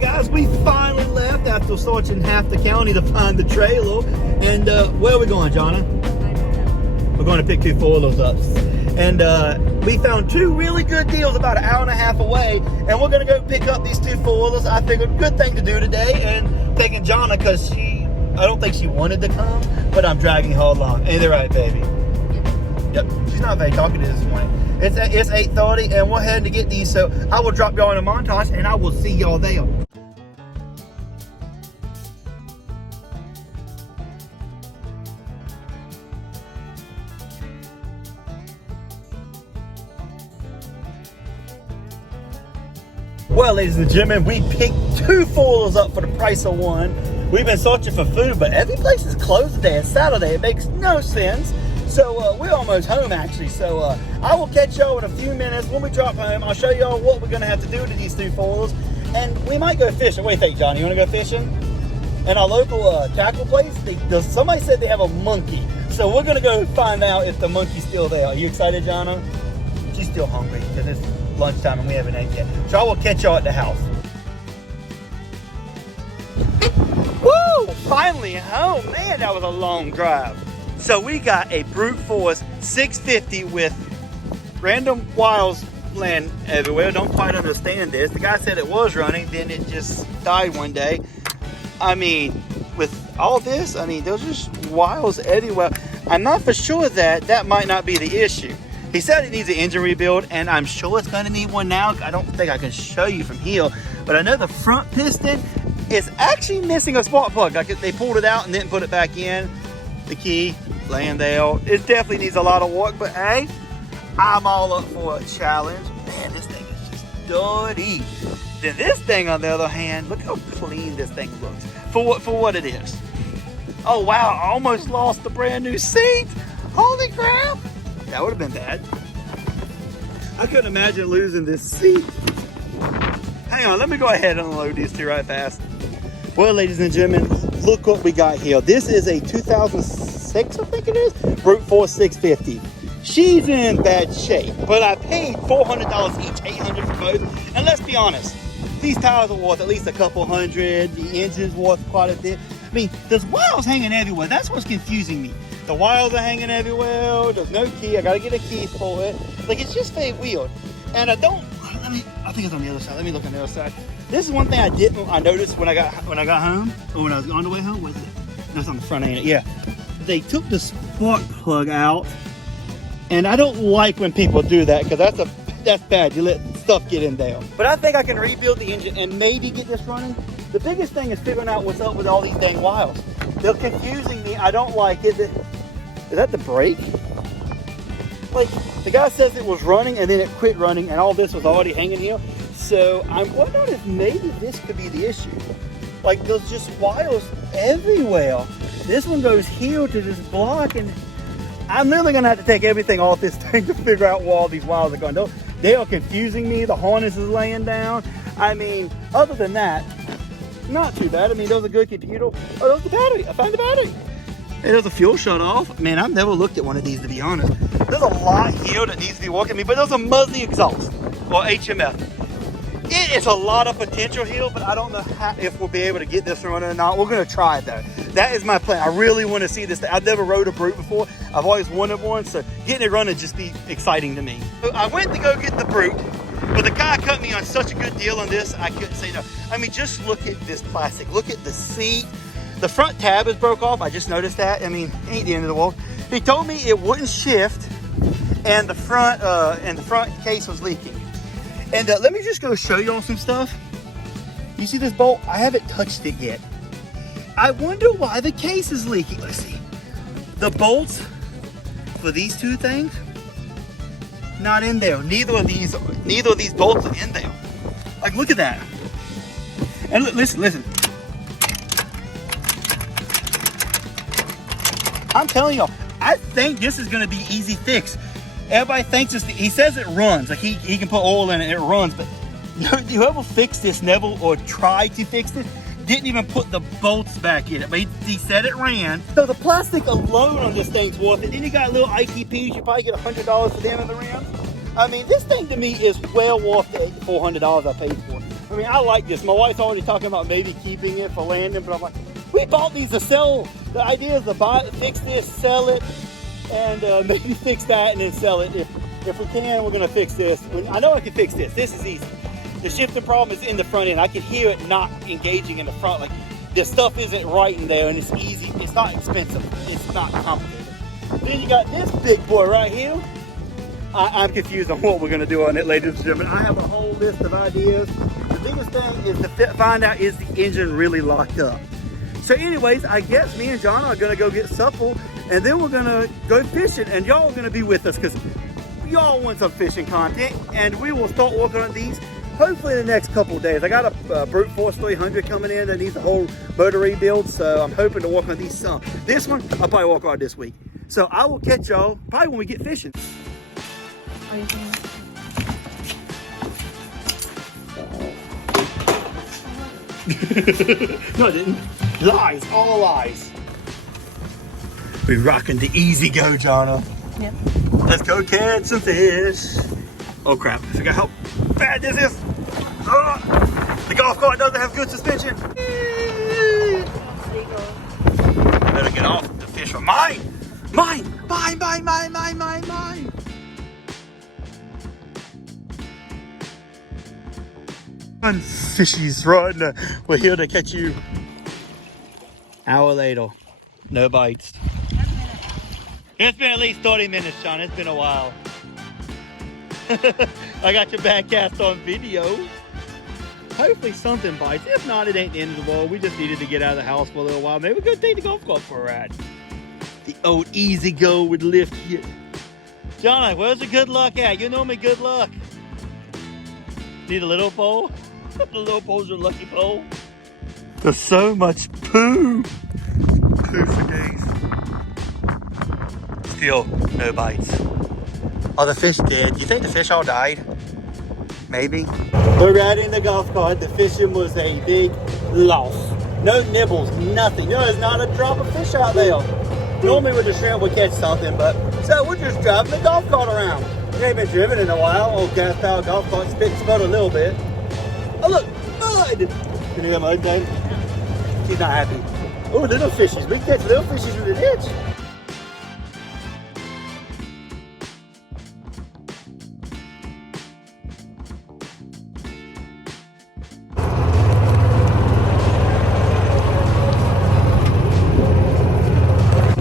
guys, we finally left after searching half the county to find the trailer. And where are we going, Jonna? We're going to pick 2 four-wheelers up. And we found 2 really good deals about an hour and a half away. And we're going to go pick up these 2 four-wheelers. I figured good thing to do today. And taking Jonna because I don't think she wanted to come, but I'm dragging her along. Ain't that right, baby? Yep. She's not very talkative this morning. It's 8:30 and we're heading to get these, so I will drop y'all in a montage and I will see y'all there. Well, ladies and gentlemen, we picked 2 four-wheelers up for the price of 1. We've been searching for food, but every place is closed today. It's Saturday. It makes no sense. So we're almost home, actually. So I will catch y'all in a few minutes. When we drop home, I'll show y'all what we're going to have to do to these 2 four-wheelers. And we might go fishing. What do you think, Johnny? You want to go fishing? In our local tackle place, somebody said they have a monkey. So we're going to go find out if the monkey's still there. Are you excited, Jonna? She's still hungry because it's lunchtime and we haven't ate yet. So I will catch y'all at the house. Woo! Finally home. Man, that was a long drive. So we got a brute force 650 with random wires laying everywhere. Don't quite understand this. The guy said it was running, then it just died one day. I mean, with all this, I mean, there's just wires everywhere. I'm not for sure that might not be the issue. He said it needs an engine rebuild, and I'm sure it's going to need one now. I don't think I can show you from here, but I know the front piston is actually missing a spark plug. Like they pulled it out and didn't put it back in. The key laying there. It definitely needs a lot of work, but hey, I'm all up for a challenge. Man, this thing is just dirty. Then this thing, on the other hand, look how clean this thing looks for what it is. Oh wow, I almost lost the brand new seat. Holy crap! That would have been bad. I couldn't imagine losing this seat. Hang on, let me go ahead and unload these 2 right fast. Well, ladies and gentlemen, look what we got here. This is a 2006, I think it is, brute force 650. She's in bad shape, but I paid $400 each, $800 for both. And let's be honest, these tires are worth at least a couple hundred. The engine's worth quite a bit. I mean, there's wires hanging everywhere. That's what's confusing me. The wires are hanging everywhere. There's no key. I gotta get a key for it. Like, it's just very weird. And I think it's on the other side. Let me look on the other side. This is one thing I noticed when I got home, or when I was on the way home. Was it? No, it's on the front end. Yeah, they took the spark plug out, and I don't like when people do that because that's bad. You let stuff get in there. But I think I can rebuild the engine and maybe get this running. The biggest thing is figuring out what's up with all these dang wires. They're confusing me. I don't like it. Is that the brake? Like, the guy says it was running and then it quit running and all this was already hanging here. So I'm wondering if maybe this could be the issue. Like, there's just wires everywhere. This one goes here to this block, and I'm literally gonna have to take everything off this thing to figure out where all these wires are going. They are confusing me. The harness is laying down. I mean, other than that, not too bad. I mean, there's a good computer. Oh, there's the battery. I found the battery. Hey, there's a fuel shut off. Man, I've never looked at one of these, to be honest. There's a lot here that needs to be working me, but there's a Muzzy exhaust, or HMF. It is a lot of potential here, but I don't know if we'll be able to get this running or not. We're going to try it, though. That is my plan. I really want to see this thing. I've never rode a Brute before. I've always wanted one, so getting it running just be exciting to me. So I went to go get the Brute, but the guy cut me on such a good deal on this, I couldn't say no. I mean, just look at this plastic. Look at the seat. The front tab is broke off. I just noticed that. I mean, ain't the end of the world. He told me it wouldn't shift, and the front case was leaking. And let me just go show y'all some stuff. You see this bolt? I haven't touched it yet. I wonder why the case is leaking. Let's see. The bolts for these 2 things, not in there. Neither of these bolts are in there. Like, look at that. And listen. I'm telling y'all, I think this is gonna be easy fix. Everybody thinks he says it runs, like he can put oil in it and it runs, but whoever fixed this, Neville, or tried to fix this, didn't even put the bolts back in it, but he said it ran. So the plastic alone on this thing's worth it. Then you got little ITPs, you probably get $100 for them in the rims. I mean, this thing to me is well worth the $400 I paid for it. I mean, I like this. My wife's already talking about maybe keeping it for landing, but I'm like, we bought these to sell. The idea is to buy it, fix this, sell it, and maybe fix that and then sell it. If we can, we're gonna fix this. I know I can fix this. This is easy. The shifting problem is in the front end. I can hear it not engaging in the front. Like, the stuff isn't right in there, and it's easy. It's not expensive. It's not complicated. Then you got this big boy right here. I'm confused on what we're gonna do on it, ladies and gentlemen. I have a whole list of ideas. The biggest thing is to find out, is the engine really locked up? So anyways, I guess me and John are gonna go get supper, and then we're gonna go fishing, and y'all are gonna be with us because y'all want some fishing content, and we will start working on these hopefully in the next couple of days. I got a Brute Force 300 coming in that needs a whole motor rebuild, so I'm hoping to work on these some. This one, I'll probably work on this week. So I will catch y'all probably when we get fishing. No, I didn't. Lies, all lies. We're rocking the easy go, Jonna. Yep. Let's go catch some fish. Oh crap, I forgot how bad this is. The golf cart doesn't have good suspension. I better get off. The fish are mine. Mine. Run, fishies, run. We're here to catch you. Hour later, no bites. It's been at least 30 minutes, Sean. It's been a while. I got your back cast on video. Hopefully something bites. If not, it ain't the end of the world. We just needed to get out of the house for a little while. Maybe we could take the golf cart for a ride. The old easy go with lift kit. John, where's the good luck at? You know me, good luck. Need a little pole? The little pole's your lucky pole. There's so much poo. Poo for days. Still no bites. Are the fish dead? You think the fish all died? Maybe. We're riding the golf cart. The fishing was a big loss. No nibbles, nothing. There is not a drop of fish out there. Normally with the shrimp we catch something, but so we're just driving the golf cart around. It ain't been driven in a while. Old gas powered golf cart spits about a little bit. Oh look, mud! Can you hear mud, Dave? She's not happy. Oh, little fishies. We catch little fishies in the ditch.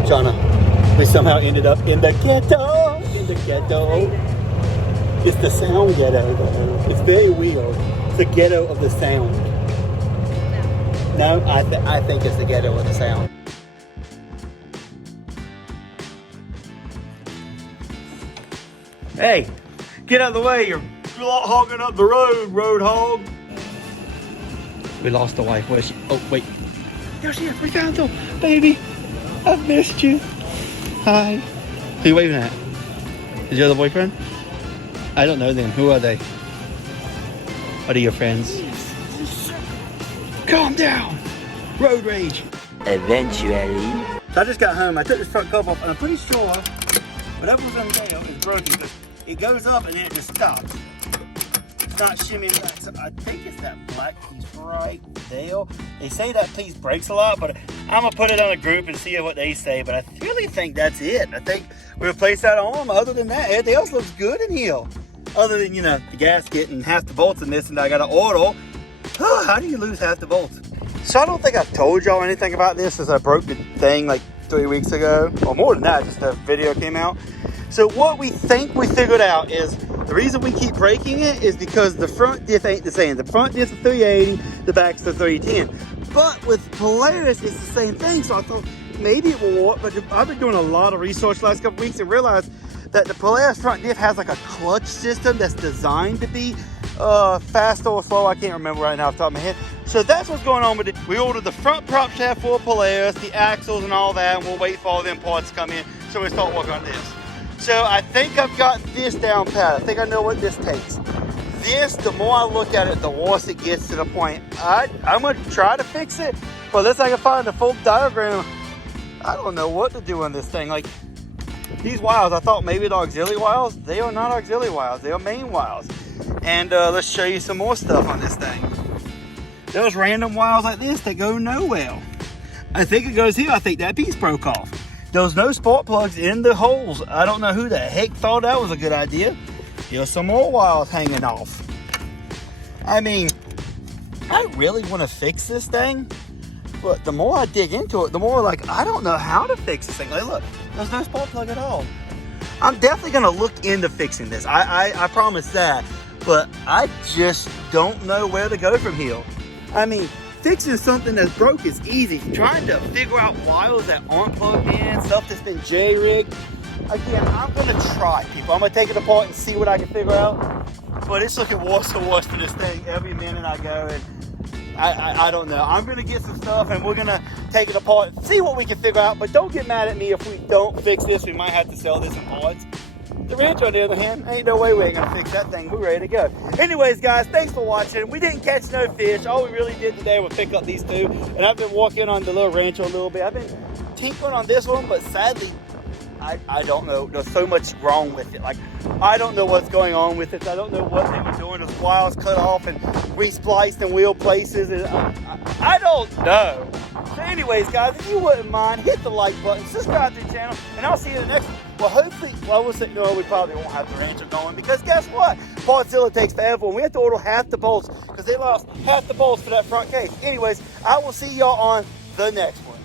Jonna, we somehow ended up in the ghetto. In the ghetto. It's the sound ghetto, though. It's very weird. It's the ghetto of the sound. No, I think it's the ghetto of the sound. Hey, get out of the way. You're hogging up the road hog. We lost the wife. Where's she? Oh, wait. There she is. We found her. Baby, I've missed you. Hi. Who are you waving at? Is your other boyfriend? I don't know them. Who are they? Are they your friends? Calm down. Road rage. Eventually. So I just got home. I took this front cover off, and I'm pretty sure whatever's in there is broken because it goes up and then it just stops. It's not shimmying back. So I think it's that black piece right there. They say that piece breaks a lot, but I'm gonna put it on a group and see what they say. But I really think that's it. I think we replaced that arm. Other than that, everything else looks good in here. Other than, you know, the gasket and half the bolts in this, and I got an auto. How do you lose half the bolts? So I don't think I've told y'all anything about this since I broke the thing like 3 weeks ago, or more than that, just the video came out. So what we think we figured out is the reason we keep breaking it is because the front diff ain't the same. The front diff's a 380, the back's the 310. But with Polaris, it's the same thing. So I thought maybe it will work, but I've been doing a lot of research the last couple weeks and realized that the Polaris front diff has like a clutch system that's designed to be fast or slow. I can't remember right now off the top of my head. So that's what's going on with it. We ordered the front prop shaft for Polaris, the axles and all that, and we'll wait for all them parts to come in so we start working on this. So I think I've got this down pat. I think I know what this takes. This, the more I look at it, the worse it gets to the point. I'm gonna try to fix it, but unless I can find a full diagram, I don't know what to do on this thing. Like these wires, I thought maybe the auxiliary wires. They are not auxiliary wires, they are main wires. And let's show you some more stuff on this thing. There's random wires like this that go nowhere. I think it goes here. I think that piece broke off. There was no spark plugs in the holes. I don't know who the heck thought that was a good idea. Here's some more wires hanging off. I mean, I really want to fix this thing, but the more I dig into it, the more like, I don't know how to fix this thing. Like, look, there's no spark plug at all. I'm definitely gonna look into fixing this. I promise that, but I just don't know where to go from here. I mean, fixing something that's broke is easy. Trying to figure out wires that aren't plugged in, stuff that's been J-rigged. Again, I'm gonna try, people. I'm gonna take it apart and see what I can figure out. But it's looking worse and worse for this thing every minute I go, and I don't know. I'm gonna get some stuff and we're gonna take it apart and see what we can figure out. But don't get mad at me if we don't fix this. We might have to sell this in parts. The Rancher, on the other hand, ain't no way we ain't gonna fix that thing. We're ready to go. Anyways, guys, thanks for watching. We didn't catch no fish. All we really did today was pick up these two. And I've been walking on the little Rancher a little bit. I've been tinkering on this one, but sadly, I don't know. There's so much wrong with it. Like, I don't know what's going on with it. I don't know what they were doing. There's wires cut off and re-spliced in wheel places. And I don't know. So anyways, guys, if you wouldn't mind, hit the like button, subscribe to the channel, and I'll see you in the next one. Well, hopefully, well, we'll say, no, we probably won't have the Rancher going, because guess what? Partzilla takes forever, and we have to order half the bolts because they lost half the bolts for that front case. Anyways, I will see y'all on the next one.